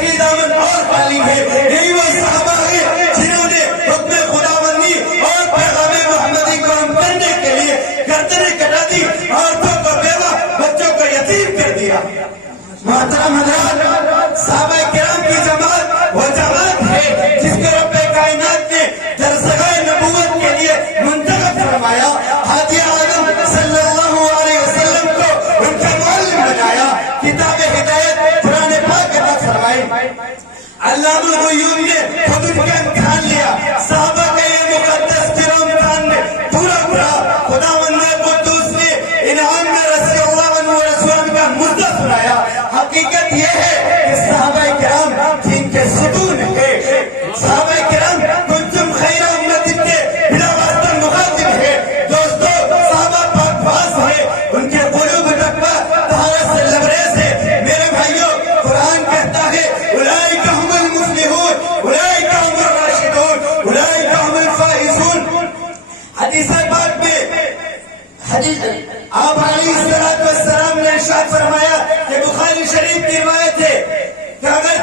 کی دامن اور خالی ہے. یہی وہ صحابہ ہیں جنہوں نے حکم خداوندی اور پیغام محمدی کو عام کرنے کے لیے گردنیں کٹا دی، عورتوں کو بیوہ، بچوں کو یتیم کر دیا. محترم حضرات، صحابہ کرام کی جماعت وہ جماعت ہے جس کو رب کائنات نے درسگاہ نبوت کے لیے منتخب فرمایا. ہادی عالم صلی اللہ علیہ وسلم کو ان کا معلم بنایا، کتاب ہدایت قرآن پاک عطا فرمائی. علامہ الغیوب نے خود ان کا امتحان لیا. صحابہ کا یہ مقدس کرو امتحان نے پورا پورا خداوند قدوس نے انعام میں رضی اللہ عنہ رسول کا مدعا سنایا. حقیقت یہ ہے کہ صحابہ کرام دین کے ستون ہے. صحابہ کرام کنتم خیر امت کے بلا واسطہ مخاطب ہے. دوستو، صحابہ پاک باز ہے، ان کے قلوب تقویٰ طہارت سے لبریز ہے. میرے بھائیوں، قرآن کہتا ہے اولئک هم المفلحون، اولئک هم الراشدون، اولئک هم الفائزون. حدیث پاک میں آپ علیہ السلام نے ارشاد فرمایا کہ بخاری شریف کی روایت ہے کہ اگر